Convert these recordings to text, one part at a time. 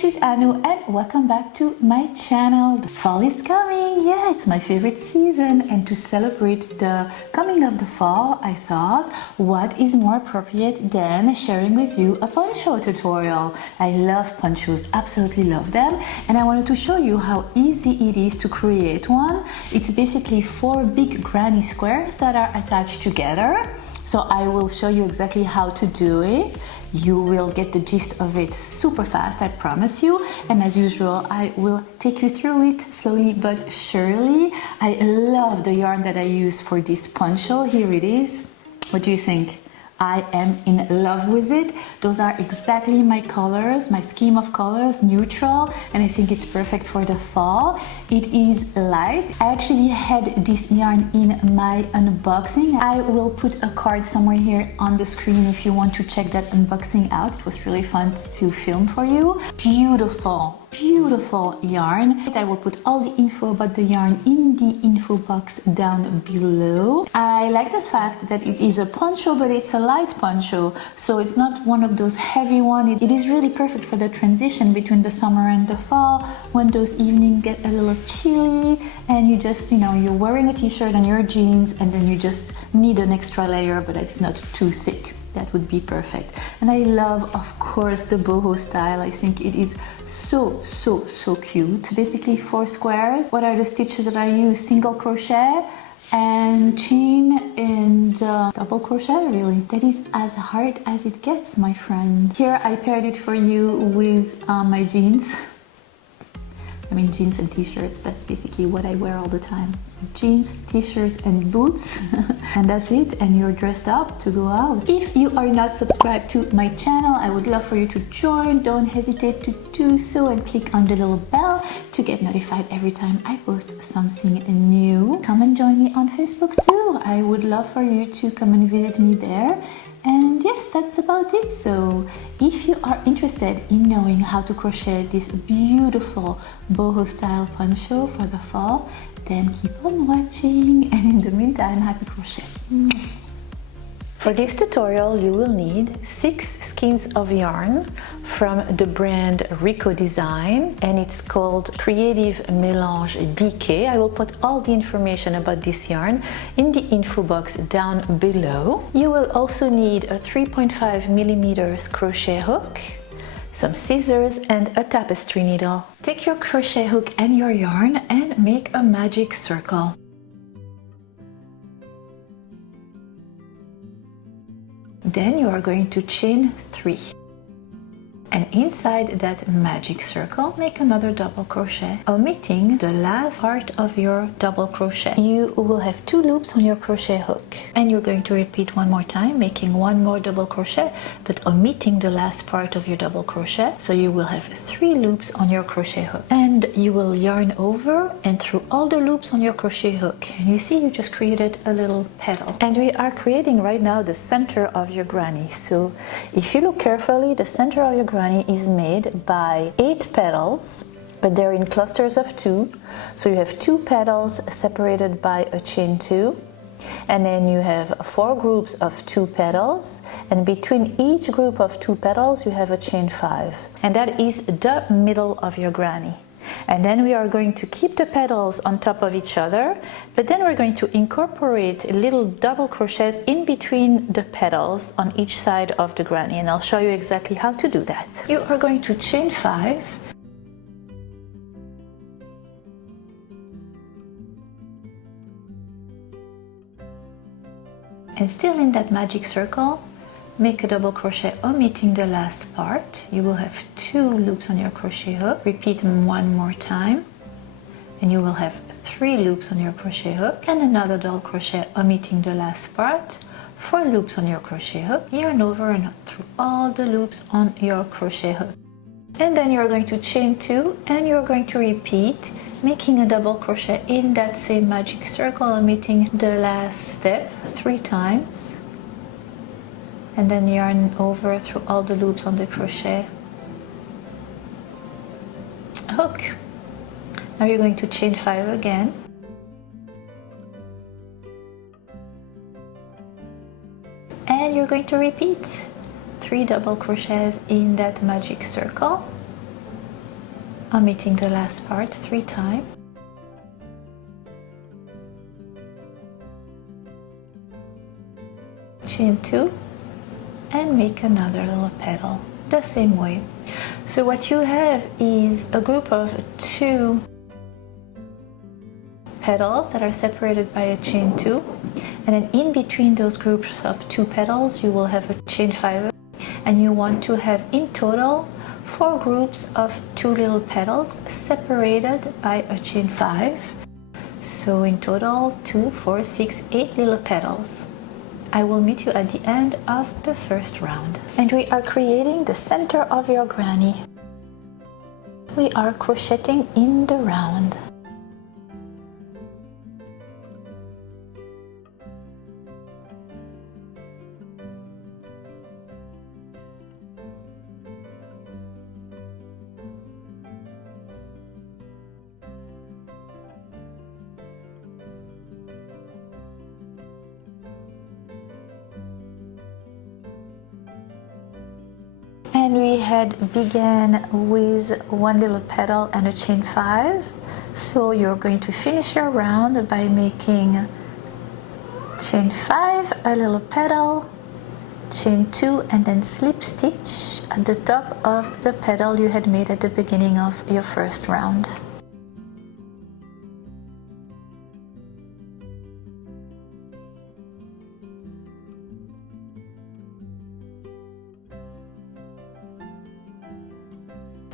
this is Annoo and welcome back to my channel. The fall is coming, yeah, it's my favorite season, and to celebrate the coming of the fall, I thought what is more appropriate than sharing with you a poncho tutorial. I love ponchos, absolutely love them, and I wanted to show you how easy it is to create one. It's basically 4 big granny squares that are attached together. So I will show you exactly how to do it. You will get the gist of it super fast, I promise you. And as usual, I will take you through it slowly but surely. I love the yarn that I use for this poncho. Here it is. What do you think? I am in love with it. Those are exactly my colors, my scheme of colors, neutral, and I think it's perfect for the fall. It is light. I actually had this yarn in my unboxing. I will put a card somewhere here on the screen if you want to check that unboxing out. It was really fun to film for you. Beautiful, beautiful yarn. I will put all the info about the yarn in the info box down below. I like the fact that it is a poncho, but it's a light poncho, so it's not one of those heavy ones. It is really perfect for the transition between the summer and the fall, when those evenings get a little chilly and you just, you're wearing a t-shirt and your jeans and then you just need an extra layer, but it's not too thick. That would be perfect. And I love, of course, the boho style. I think it is so cute. Basically 4 squares. What are the stitches that I use? Single crochet and chain and double crochet, really. That is as hard as it gets, my friend. Here I paired it for you with my jeans. I mean, jeans and t-shirts, that's basically what I wear all the time. Jeans, t-shirts and boots. And that's it, and you're dressed up to go out. If you are not subscribed to my channel, I would love for you to join. Don't hesitate to do so and click on the little bell to get notified every time I post something new. Come and join me on Facebook too. I would love for you to come and visit me there. And yes, that's about it. So if you are interested in knowing how to crochet this beautiful boho style poncho for the fall, then keep on watching, and in the meantime, happy crochet. For this tutorial, you will need 6 skeins of yarn from the brand Rico Design, and it's called Creative Melange DK. I will put all the information about this yarn in the info box down below. You will also need a 3.5mm crochet hook, some scissors and a tapestry needle. Take your crochet hook and your yarn and make a magic circle. Then you are going to chain 3. And inside that magic circle, make another double crochet, omitting the last part of your double crochet. You will have 2 loops on your crochet hook, and you're going to repeat one more time, making 1 more double crochet, but omitting the last part of your double crochet. So you will have 3 loops on your crochet hook, and you will yarn over and through all the loops on your crochet hook. And you see, you just created a little petal. And we are creating right now the center of your granny. So if you look carefully, the center of your granny is made by 8 petals, but they're in clusters of 2. So you have 2 petals separated by a chain 2, and then you have 4 groups of 2 petals, and between each group of 2 petals you have a chain 5, and that is the middle of your granny. And then we are going to keep the petals on top of each other, but then we're going to incorporate little double crochets in between the petals on each side of the granny, and I'll show you exactly how to do that. You are going to chain 5, and still in that magic circle, make a double crochet omitting the last part. You will have 2 loops on your crochet hook. Repeat them 1 more time, and you will have 3 loops on your crochet hook, and another double crochet omitting the last part. 4 loops on your crochet hook. Yarn over and through all the loops on your crochet hook. And then you're going to chain 2, and you're going to repeat, making a double crochet in that same magic circle, omitting the last step 3 times. And then yarn over through all the loops on the crochet hook. Now you're going to chain 5 again, and you're going to repeat 3 double crochets in that magic circle, omitting the last part 3 times. Chain 2 and make another little petal the same way. So what you have is a group of 2 petals that are separated by a chain 2, and then in between those groups of 2 petals you will have a chain 5, and you want to have in total 4 groups of 2 little petals separated by a chain 5. So in total 2, 4, 6, 8 little petals. I will meet you at the end of the first round. And we are creating the center of your granny. We are crocheting in the round. And we had began with 1 little petal and a chain 5. So you're going to finish your round by making chain 5, a little petal, chain 2, and then slip stitch at the top of the petal you had made at the beginning of your first round.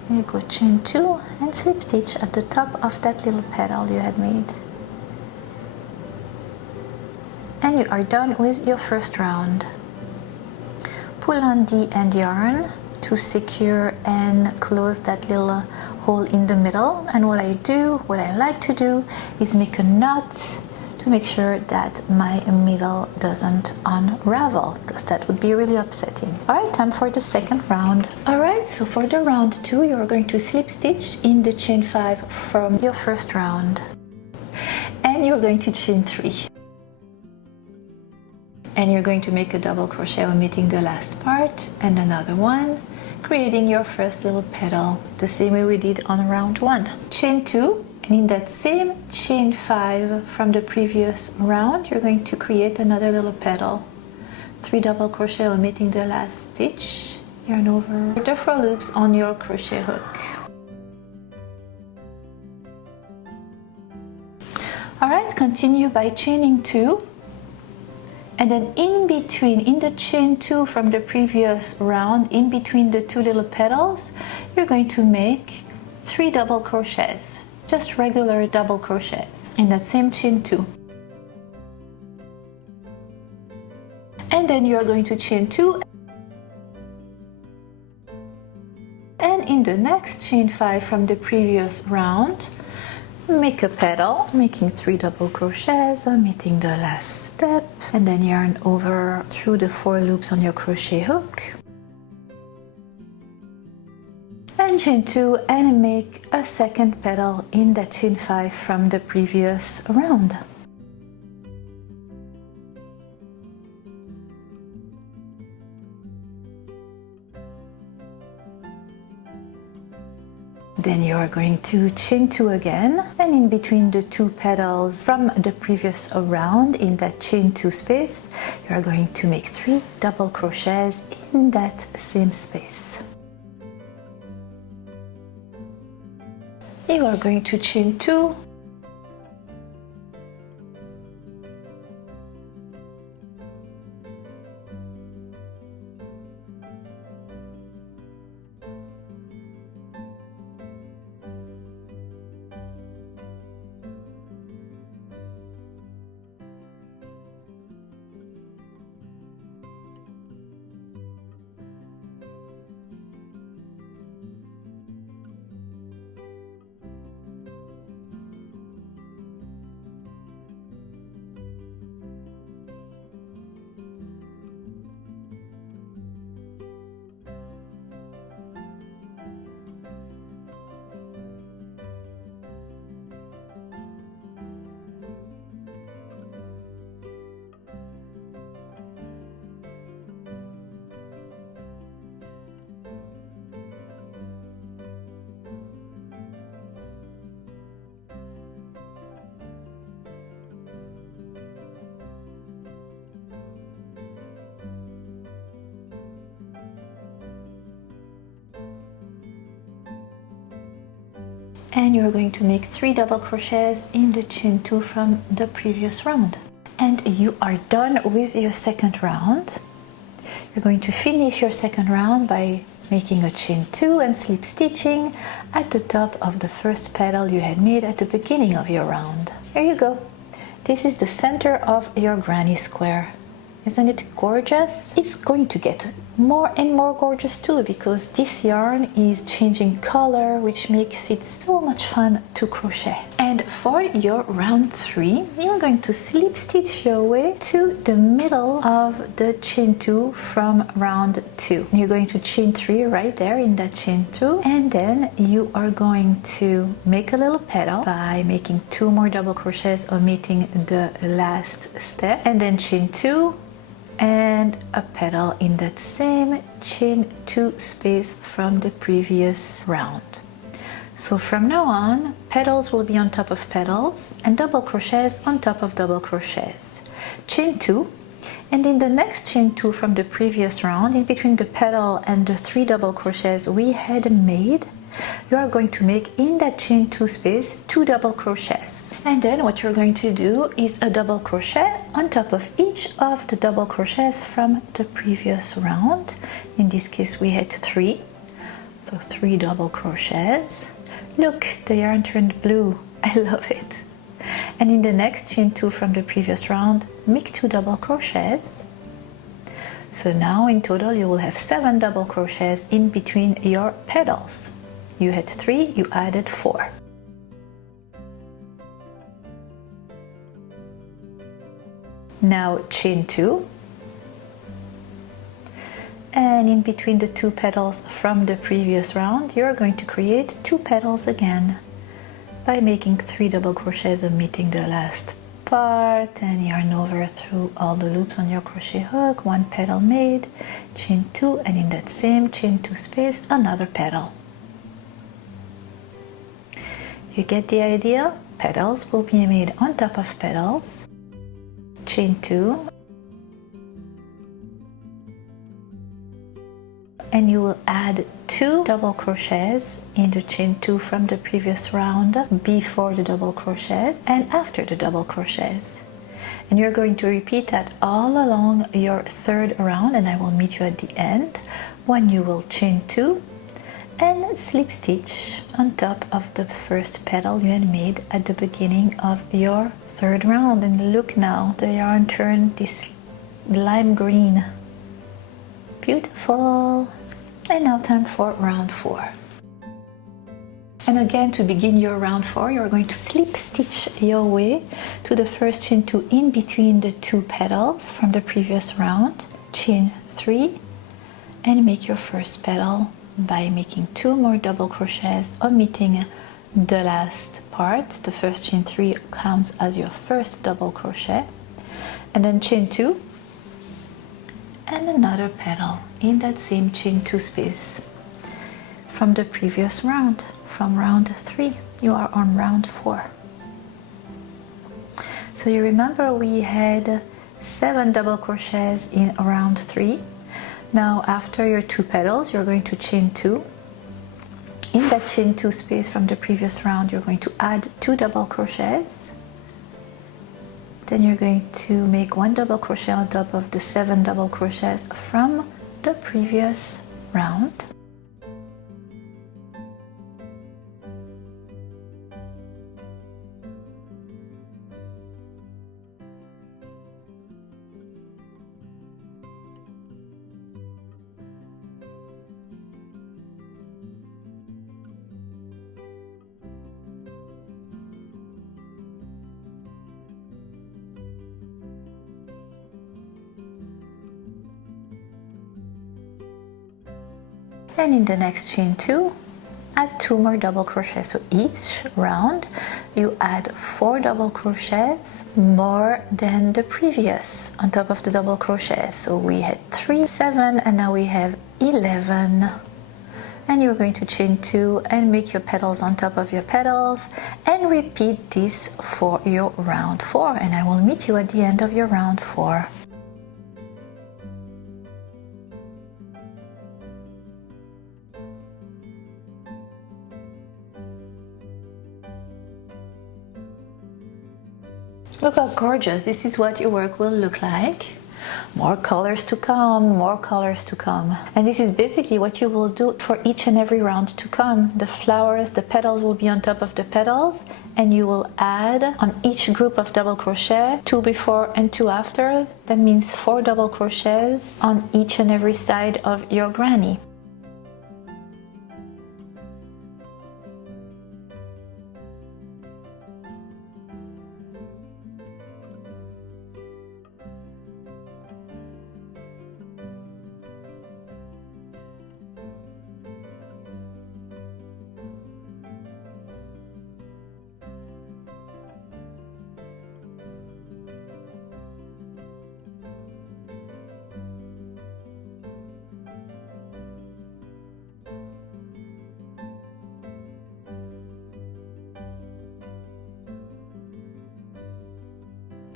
You go chain 2 and slip stitch at the top of that little petal you had made. And you are done with your first round. Pull on the end yarn to secure and close that little hole in the middle. And what I like to do is make a knot to make sure that my middle doesn't unravel, because that would be really upsetting. Alright, time for the second round. Alright, so for the round 2 you're going to slip stitch in the chain 5 from your first round, and you're going to chain 3, and you're going to make a double crochet omitting the last part and another one, creating your first little petal the same way we did on round 1. Chain 2, and in that same chain 5 from the previous round you're going to create another little petal. 3 double crochet omitting the last stitch, yarn over the 4 loops on your crochet hook. Alright, continue by chaining 2, and then in between, in the chain 2 from the previous round, in between the 2 little petals you're going to make 3 double crochets. Just regular double crochets in that same chain 2. And then you are going to chain 2, and in the next chain 5 from the previous round make a petal, making 3 double crochets, omitting the last step, and then yarn over through the 4 loops on your crochet hook, and chain 2 and make a second petal in that chain 5 from the previous round. Then you are going to chain 2 again, and in between the 2 petals from the previous round in that chain 2 space you are going to make 3 double crochets in that same space. You are going to chain 2, and you're going to make 3 double crochets in the chain 2 from the previous round. And you are done with your second round. You're going to finish your second round by making a chain 2 and slip stitching at the top of the first petal you had made at the beginning of your round. Here you go. This is the center of your granny square. Isn't it gorgeous? It's going to get more and more gorgeous too, because this yarn is changing color, which makes it so much fun to crochet. And for your round 3, you're going to slip stitch your way to the middle of the chain 2 from round 2. You're going to chain 3 right there in that chain 2, and then you are going to make a little petal by making 2 more double crochets, omitting the last step, and then chain 2 and a petal in that same chain 2 space from the previous round. So from now on, petals will be on top of petals and double crochets on top of double crochets. Chain 2, and in the next chain 2 from the previous round, in between the petal and the 3 double crochets we had made, you are going to make in that chain 2 space 2 double crochets. And then what you're going to do is a double crochet on top of each of the double crochets from the previous round. In this case we had 3, so 3 double crochets. Look, the yarn turned blue. I love it. And in the next chain 2 from the previous round, make 2 double crochets. So now in total you will have 7 double crochets in between your petals. You had 3, you added 4. Now chain 2, and in between the 2 petals from the previous round, you're going to create 2 petals again by making 3 double crochets, omitting the last part, and yarn over through all the loops on your crochet hook. 1 petal made, chain 2, and in that same chain 2 space, another petal. You get the idea? Petals will be made on top of petals. Chain 2. And you will add 2 double crochets in the chain 2 from the previous round, before the double crochet and after the double crochets. And you're going to repeat that all along your third round, and I will meet you at the end when you will chain 2 and slip stitch on top of the first petal you had made at the beginning of your third round. And look now, the yarn turned this lime green. Beautiful. And now time for round 4. And again, to begin your round 4, you're going to slip stitch your way to the first chain 2 in between the 2 petals from the previous round, chain 3, and make your first petal by making 2 more double crochets, omitting the last part. The first chain 3 counts as your first double crochet, and then chain 2 and another petal in that same chain 2 space from the previous round. From round 3 you are on round 4. So you remember we had 7 double crochets in round 3. Now after your 2 petals, you're going to chain 2. In that chain 2 space from the previous round, you're going to add 2 double crochets. Then you're going to make 1 double crochet on top of the 7 double crochets from the previous round. And in the next chain 2, add 2 more double crochets. So each round you add 4 double crochets more than the previous on top of the double crochets. So we had 3, 7, and now we have 11. And you're going to chain 2 and make your petals on top of your petals, and repeat this for your round 4, and I will meet you at the end of your round 4. Look how gorgeous. This is what your work will look like. More colors to come, more colors to come. And this is basically what you will do for each and every round to come. The flowers, the petals will be on top of the petals, and you will add on each group of double crochet 2 before and 2 after. That means 4 double crochets on each and every side of your granny.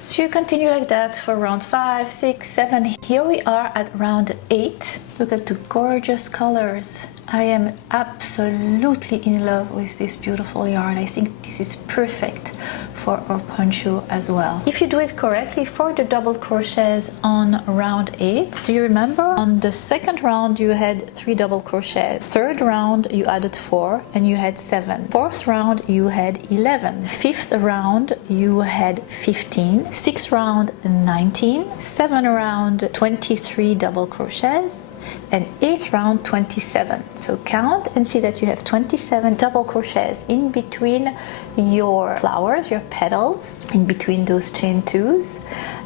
So you continue like that for round 5, 6, 7. Here we are at round 8. Look at the gorgeous colors. I am absolutely in love with this beautiful yarn. I think this is perfect for our poncho as well. If you do it correctly for the double crochets on round 8, do you remember? On the second round you had 3 double crochets. Third round you added 4 and you had 7. Fourth round you had 11. Fifth round you had 15. Sixth round 19. Seventh round 23 double crochets. And 8th round 27. So count and see that you have 27 double crochets in between your flowers, your petals, in between those chain 2s,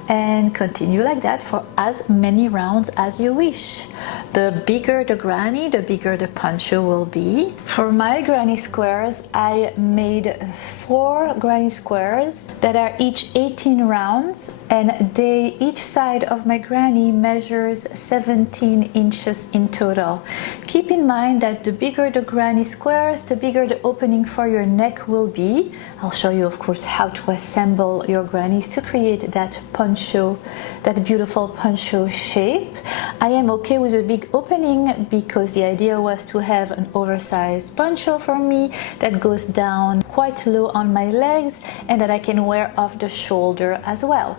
and continue like that for as many rounds as you wish. The bigger the granny, the bigger the poncho will be. For my granny squares, I made 4 granny squares that are each 18 rounds, and each side of my granny measures 17 inches in total. Keep in mind that the bigger the granny squares, the bigger the opening for your neck will be. I'll show you, of course, how to assemble your grannies to create that poncho, that beautiful poncho shape. I am okay with a big opening because the idea was to have an oversized poncho for me that goes down quite low on my legs and that I can wear off the shoulder as well.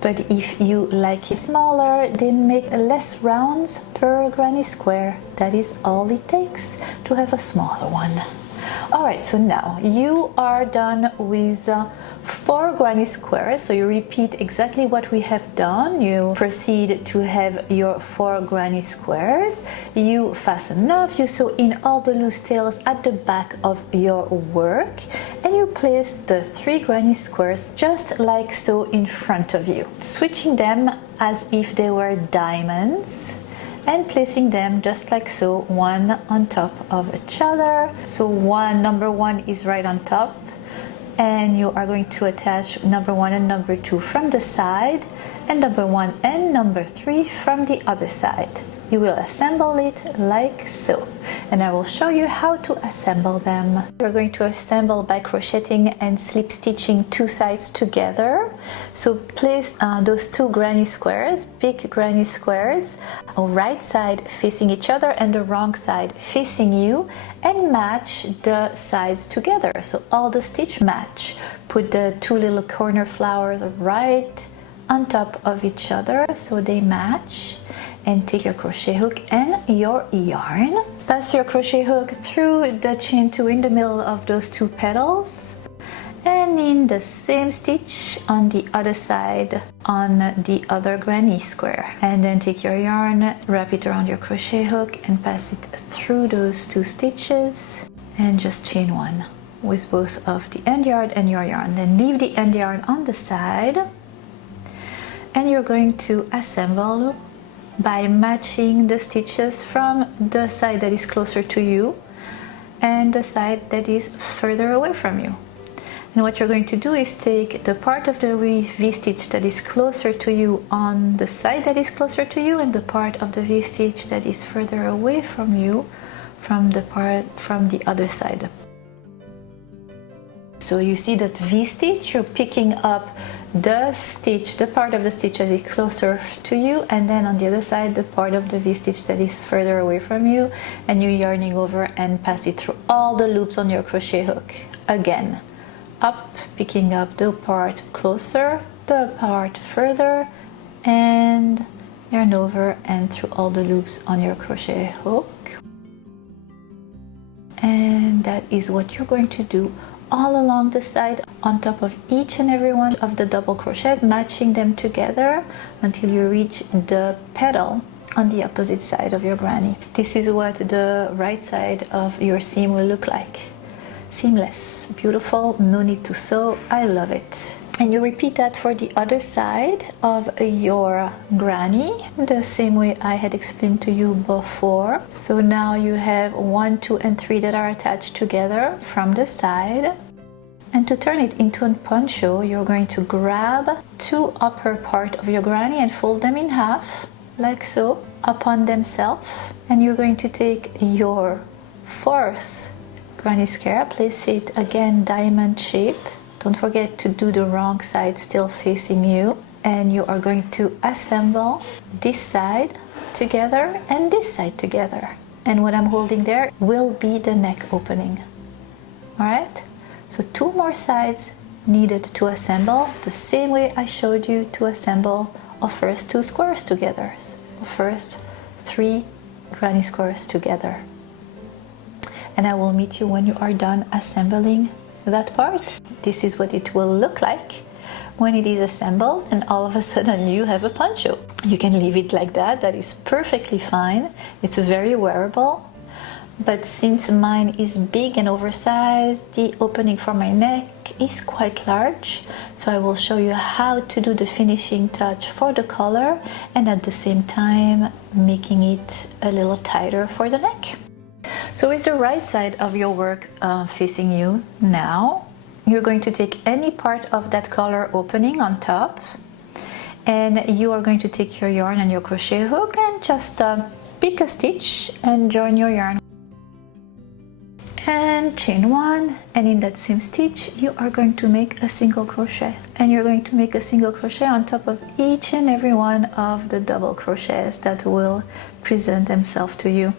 But if you like it smaller, then make less rounds per granny square. That is all it takes to have a smaller one. Alright, so now you are done with 4 granny squares, so you repeat exactly what we have done. You proceed to have your 4 granny squares, you fasten off, you sew in all the loose tails at the back of your work, and you place the 3 granny squares just like so in front of you, switching them as if they were diamonds, and placing them just like so, one on top of each other. So number 1 is right on top, and you are going to attach number 1 and number 2 from the side, and number 1 and number 3 from the other side. You will assemble it like so, and I will show you how to assemble them. We're going to assemble by crocheting and slip stitching 2 sides together. So place those 2 granny squares, big granny squares, right side facing each other and the wrong side facing you, and match the sides together so all the stitch match. Put the 2 little corner flowers right on top of each other so they match, and take your crochet hook and your yarn. Pass your crochet hook through the chain 2 in the middle of those 2 petals, and in the same stitch on the other side on the other granny square. And then take your yarn, wrap it around your crochet hook and pass it through those 2 stitches, and just chain 1 with both of the end yarn and your yarn. Then leave the end yarn on the side, and you're going to assemble by matching the stitches from the side that is closer to you and the side that is further away from you. And what you're going to do is take the part of the V-stitch that is closer to you on the side that is closer to you, and the part of the V-stitch that is further away from you from the part from the other side. So you see that V-stitch, you're picking up the stitch, the part of the stitch that is closer to you, and then on the other side the part of the V-stitch that is further away from you, and you're yarning over and pass it through all the loops on your crochet hook. Again, up, picking up the part closer, the part further, and yarn over and through all the loops on your crochet hook. And that is what you're going to do all along the side, on top of each and every one of the double crochets, matching them together until you reach the petal on the opposite side of your granny. This is what the right side of your seam will look like. Seamless, beautiful, no need to sew. I love it. And you repeat that for the other side of your granny, the same way I had explained to you before. So now you have 1, 2, and 3 that are attached together from the side. And to turn it into a poncho, you're going to grab 2 upper part of your granny and fold them in half, like so, upon themselves. And you're going to take your 4th granny square, place it again diamond shape. Don't forget to do the wrong side still facing you. And you are going to assemble this side together and this side together. And what I'm holding there will be the neck opening. Alright? So 2 more sides needed to assemble, the same way I showed you to assemble our first 2 squares together. Our first 3 granny squares together. And I will meet you when you are done assembling that part. This is what it will look like when it is assembled, and all of a sudden you have a poncho. You can leave it like that, that is perfectly fine. It's very wearable. But since mine is big and oversized, the opening for my neck is quite large. So I will show you how to do the finishing touch for the collar and at the same time making it a little tighter for the neck. So with the right side of your work facing you now, you're going to take any part of that collar opening on top, and you are going to take your yarn and your crochet hook and just pick a stitch and join your yarn. And chain 1, and in that same stitch you are going to make a single crochet, and you're going to make a single crochet on top of each and every one of the double crochets that will present themselves to you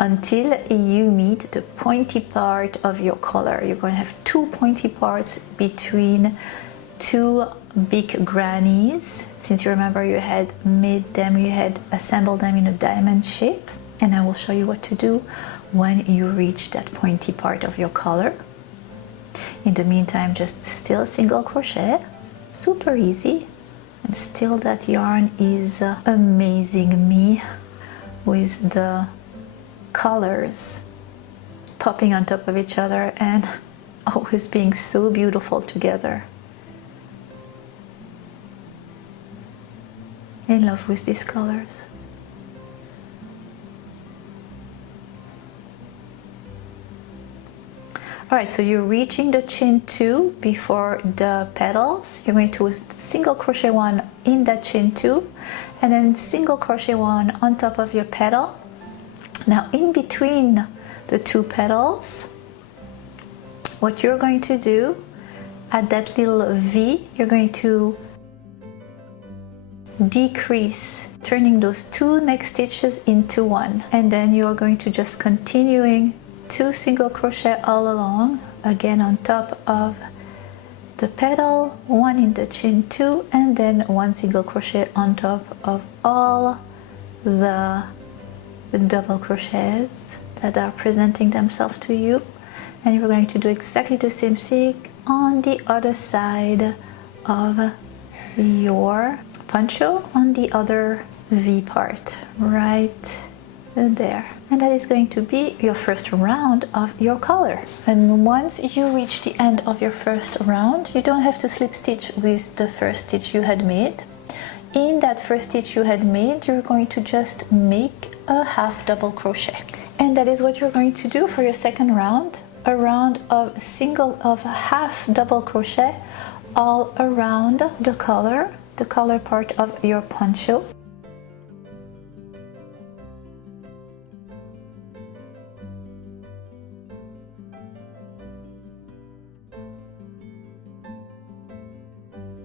until you meet the pointy part of your collar. You're going to have 2 pointy parts between 2 big grannies. Since you remember you had made them, you had assembled them in a diamond shape, and I will show you what to do when you reach that pointy part of your collar. In the meantime, just still single crochet, super easy, and still that yarn is amazing me with the colors popping on top of each other and always being so beautiful together. In love with these colors. Alright, so you're reaching the chain 2 before the petals. You're going to single crochet 1 in that chain 2 and then single crochet 1 on top of your petal. Now in between the 2 petals, what you're going to do at that little V, you're going to decrease, turning those 2 neck stitches into 1, and then you're going to just continuing 2 single crochet all along, again on top of the petal, 1 in the chain 2, and then 1 single crochet on top of all the double crochets that are presenting themselves to you. And you're going to do exactly the same thing on the other side of your poncho, on the other V part right there. And that is going to be your first round of your collar. And once you reach the end of your first round, you don't have to slip stitch with the first stitch you had made. In that first stitch you had made, you're going to just make a half double crochet, and that is what you're going to do for your second round, a round of half double crochet all around the collar part of your poncho.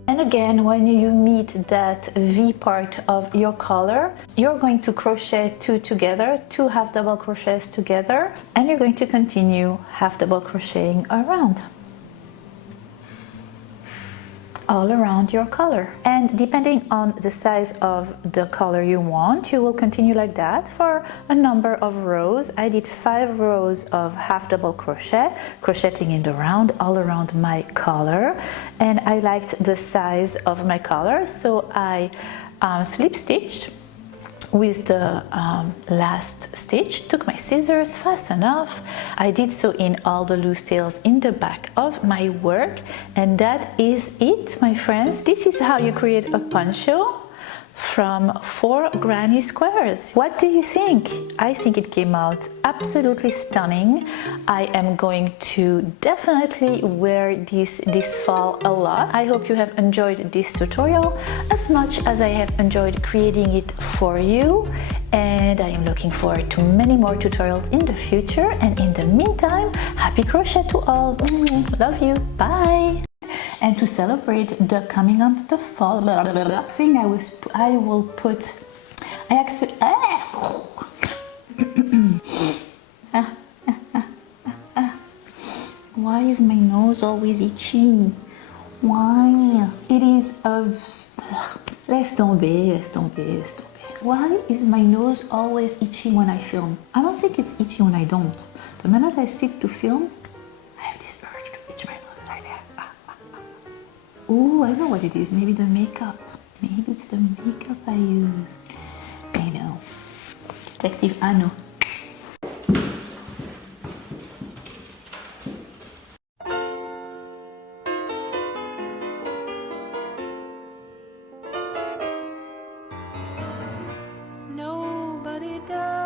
And again, when you meet that V part of your collar, you're going to crochet 2 together, 2 half double crochets together, and you're going to continue half double crocheting around. all around your color. And depending on the size of the color you want, you will continue like that for a number of rows. I did 5 rows of half double crochet, crocheting in the round all around my color, and I liked the size of my color, so I slip stitched with the last stitch, took my scissors, fastened off. I did so in all the loose tails in the back of my work, and that is it, my friends. This is how you create a poncho from 4 granny squares. What do you think? I think it came out absolutely stunning. I am going to definitely wear this fall a lot. I hope you have enjoyed this tutorial as much as I have enjoyed creating it for you, and I am looking forward to many more tutorials in the future. And in the meantime, happy crochet to all. Love you. Bye. And to celebrate the coming of the fall, thing I will put. Why is my nose always itchy? Why? It is laisse tomber. Why is my nose always itchy when I film? I don't think it's itchy when I don't. The minute I sit to film, I have this urge to itch my nose like that. Oh, I know what it is. Maybe the makeup. Maybe it's the makeup I use. I know. Detective Annoo. Nobody does.